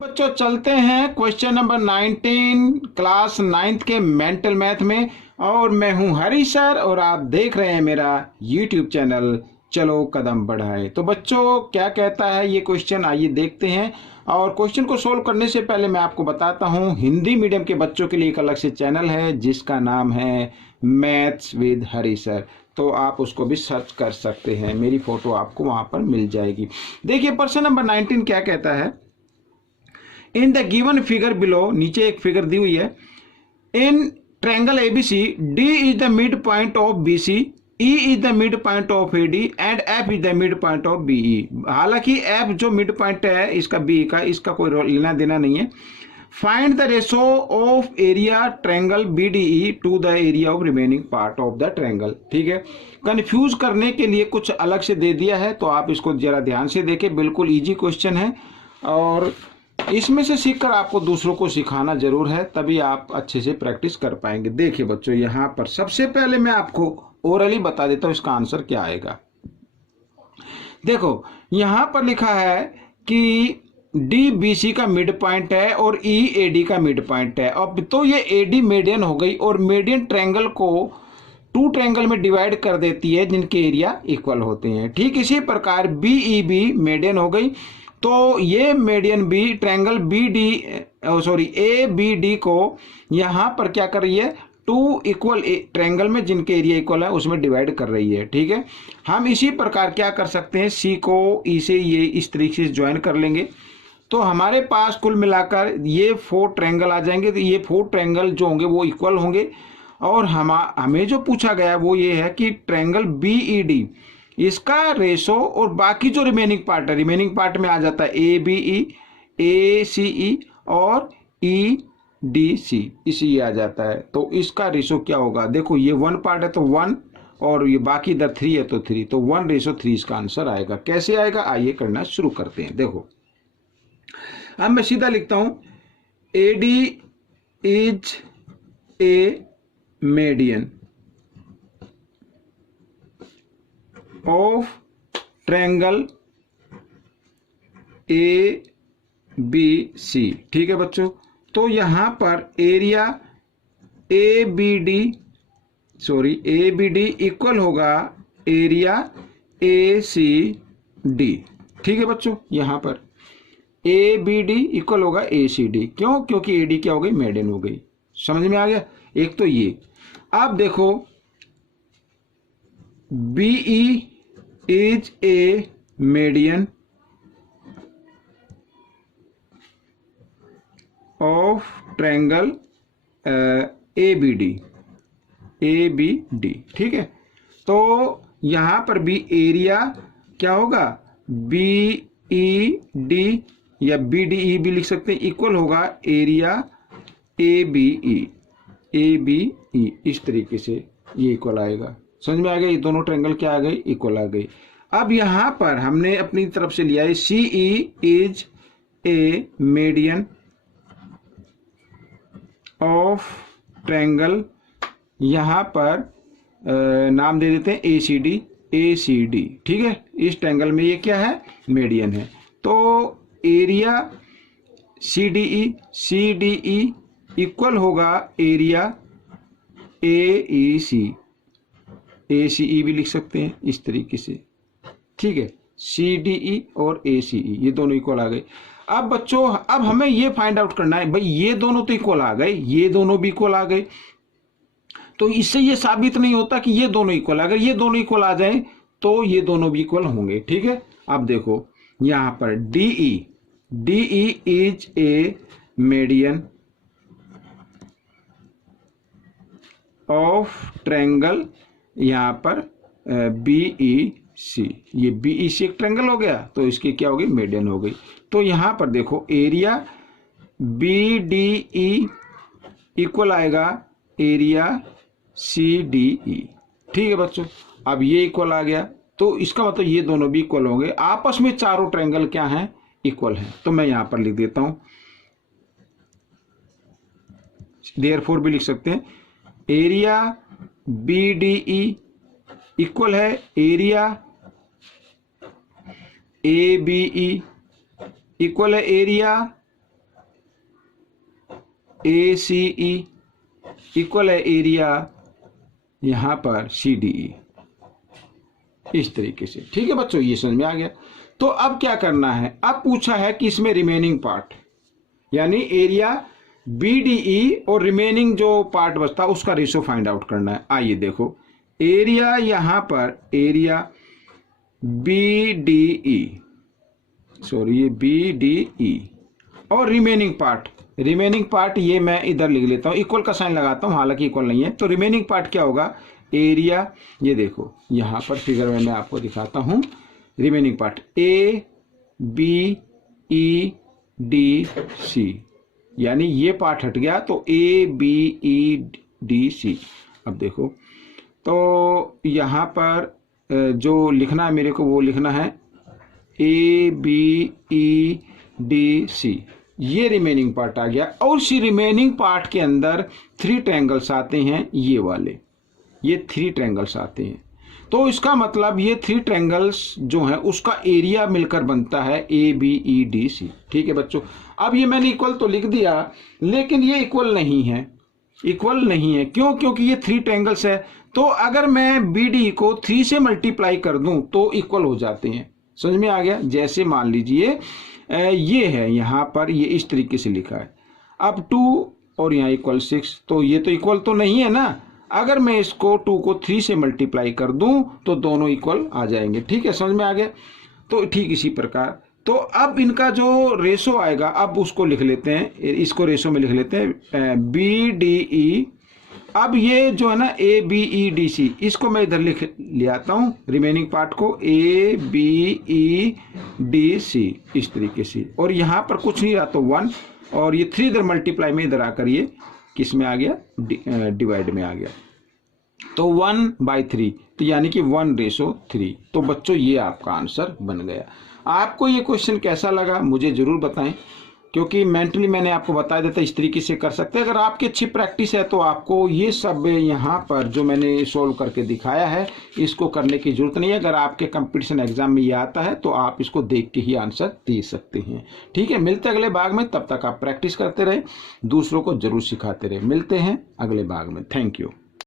बच्चों चलते हैं क्वेश्चन नंबर 19 क्लास 9th के मेंटल मैथ में। और मैं हूं हरी सर और आप देख रहे हैं मेरा यूट्यूब चैनल चलो कदम बढ़ाए। तो बच्चों क्या कहता है ये क्वेश्चन, आइए देखते हैं। और क्वेश्चन को सोल्व करने से पहले मैं आपको बताता हूं हिंदी मीडियम के बच्चों के लिए एक अलग से चैनल है जिसका नाम है मैथ्स विद हरी सर। तो आप उसको भी सर्च कर सकते हैं, मेरी फोटो आपको वहां पर मिल जाएगी। देखिए प्रश्न नंबर 19 क्या कहता है। In the given figure below, नीचे एक फिगर दी हुई है। In triangle ABC D is the mid point of BC, E is the mid point of AD and F is the mid point of BE. हालांकि F जो mid point है इसका B का, इसका कोई लेना देना नहीं है। Find the ratio of area triangle BDE to the area of remaining part of the triangle. ठीक है, कंफ्यूज करने के लिए कुछ अलग से दे दिया है, तो आप इसको जरा ध्यान से देखें। बिल्कुल इजी क्वेश्चन है और इसमें से सीखकर आपको दूसरों को सिखाना जरूर है, तभी आप अच्छे से प्रैक्टिस कर पाएंगे। देखिए बच्चों, यहाँ पर सबसे पहले मैं आपको ओरली बता देता हूँ इसका आंसर क्या आएगा। देखो यहाँ पर लिखा है कि डी बी सी का मिड पॉइंट है और ई ए डी का मिड पॉइंट है। अब तो ये ए डी मीडियन हो गई और मीडियन ट्रायंगल को टू ट्रायंगल में डिवाइड कर देती है जिनके एरिया इक्वल होते हैं। ठीक इसी प्रकार बी ई बी मीडियन हो गई, तो ये median B triangle B D A B D को यहाँ पर क्या कर रही है, टू इक्वल ट्रायंगल में जिनके एरिया इक्वल है उसमें डिवाइड कर रही है। ठीक है, हम इसी प्रकार क्या कर सकते हैं, सी को ई से ये इस तरीके से ज्वाइन कर लेंगे, तो हमारे पास कुल मिलाकर ये 4 ट्रायंगल आ जाएंगे। तो ये 4 ट्रायंगल जो होंगे वो इक्वल होंगे। और हमें जो पूछा गया वो ये है कि ट्रायंगल बी ई डी इसका रेशो और बाकी जो रिमेनिंग पार्ट है, रिमेनिंग पार्ट में आ जाता है ए बी ई, ए सी ई और ई डी सी, इसी आ जाता है। तो इसका रेशो क्या होगा, देखो ये 1 पार्ट है तो 1 और ये बाकी इधर 3 है तो 3, तो 1:3 इसका आंसर आएगा। कैसे आएगा, आइए करना शुरू करते हैं। देखो अब मैं सीधा लिखता हूं, A D is a median of triangle A B C. ठीक है बच्चों, तो यहां पर area A B D equal होगा एरिया ए सी डी। ठीक है बच्चों, यहां पर ए बी डी इक्वल होगा ए सी डी। क्यों, क्योंकि ए डी क्या हो गई, मीडियन हो गई। समझ में आ गया। एक तो ये, अब देखो BE is a median of triangle A B D. ठीक है, तो यहां पर भी एरिया क्या होगा, बी ई डी या बी डी ई भी लिख सकते हैं, इक्वल होगा एरिया ए बी ई। इस तरीके से ये इक्वल आएगा। समझ में आ गया, ये दोनों ट्रायंगल क्या आ गए, इक्वल आ गई। अब यहां पर हमने अपनी तरफ से लिया है C E is a median of triangle, यहां पर नाम दे देते हैं ए सी डी। ठीक है, इस ट्रायंगल में ये क्या है, मीडियन है। तो area C D E equal होगा एरिया ए सी ई भी लिख सकते हैं इस तरीके से। ठीक है, सी डी ई और ए सी ई ये दोनों इक्वल आ गए। अब बच्चों, अब हमें ये फाइंड आउट करना है, भाई ये दोनों तो इक्वल आ गए, ये दोनों भी इक्वल आ गए, तो इससे ये साबित नहीं होता कि ये दोनों इक्वल। अगर ये दोनों इक्वल आ जाए तो ये दोनों भी इक्वल होंगे। ठीक है, अब देखो यहां पर D E is a median of triangle, यहां पर बी ई सी, ये बी ई सी एक ट्रायंगल हो गया तो इसकी क्या हो गई, मीडियन हो गई। तो यहां पर देखो area B D E equal आएगा एरिया सी डी ई। ठीक है बच्चों, अब ये इक्वल आ गया तो इसका मतलब ये दोनों भी इक्वल होंगे। आपस में चारों ट्रायंगल क्या हैं, इक्वल हैं। तो मैं यहां पर लिख देता हूं, देयरफॉर भी लिख सकते हैं, area B D E equal है area A B E equal है एरिया ACE इक्वल है एरिया यहाँ पर CDE, इस तरीके से। ठीक है बच्चों, ये समझ में आ गया। तो अब क्या करना है, अब पूछा है कि इसमें रिमेनिंग पार्ट यानी एरिया BDE और रिमेनिंग जो पार्ट बचता है उसका रेशो फाइंड आउट करना है। आइए देखो, एरिया यहाँ पर एरिया BDE, सॉरी ये BDE और रिमेनिंग पार्ट ये मैं इधर लिख लेता हूँ, इक्वल का साइन लगाता हूँ, हालांकि इक्वल नहीं है। तो रिमेनिंग पार्ट क्या होगा, एरिया, ये देखो यहाँ पर फिगर में मैं आपको दिखाता हूँ, रिमेनिंग पार्ट ABEDC, यानी ये पार्ट हट गया तो ABEDC। अब देखो, तो यहाँ पर जो लिखना है मेरे को वो लिखना है ABEDC, ये रिमेनिंग पार्ट आ गया। और उसी रिमेनिंग पार्ट के अंदर 3 ट्रायंगल्स आते हैं, ये वाले, ये 3 ट्रायंगल्स आते हैं। तो इसका मतलब ये 3 ट्रायंगल्स जो हैं उसका एरिया मिलकर बनता है ABEDC। ठीक है बच्चों, अब ये मैंने इक्वल तो लिख दिया, लेकिन ये इक्वल नहीं है, क्यों? क्योंकि ये 3 ट्रायंगल्स है। तो अगर मैं BD को 3 से मल्टीप्लाई कर दूं तो इक्वल हो जाते हैं। समझ में आ गया? जैसे मान लीजिए ये है, यहाँ पर ये इस तरीके से लिखा है, अब 2 और यहाँ इक्वल 6, तो ये तो इक्वल तो नहीं है ना। अगर मैं इसको 2 को 3 से मल्टीप्लाई कर दूं तो दोनों इक्वल आ जाएंगे। ठीक है, समझ में आ गया? तो ठीक इसी प्रकार, तो अब इनका जो रेशो आएगा, अब उसको लिख लेते हैं, इसको रेशो में लिख लेते हैं BDE। अब ये जो है ना ABEDC, इसको मैं इधर लिख ले आता हूँ, रिमेनिंग पार्ट को ABEDC इस तरीके से, और यहाँ पर कुछ नहीं रहा तो 1, और ये 3 इधर मल्टीप्लाई में इधर आकर ये किस में आ गया, डिवाइड में आ गया, तो 1/3, तो यानी कि 1:3। तो बच्चों ये आपका आंसर बन गया। आपको ये क्वेश्चन कैसा लगा मुझे जरूर बताएं, क्योंकि मेंटली मैंने आपको बता देता इस तरीके से कर सकते हैं। अगर आपकी अच्छी प्रैक्टिस है तो आपको ये सब यहाँ पर जो मैंने सोल्व करके दिखाया है इसको करने की जरूरत नहीं है। अगर आपके कंपटीशन एग्जाम में ये आता है तो आप इसको देख के ही आंसर दे सकते हैं। ठीक है, मिलते हैं अगले भाग में, तब तक आप प्रैक्टिस करते रहे, दूसरों को जरूर सिखाते रहे। मिलते हैं अगले भाग में। Thank you.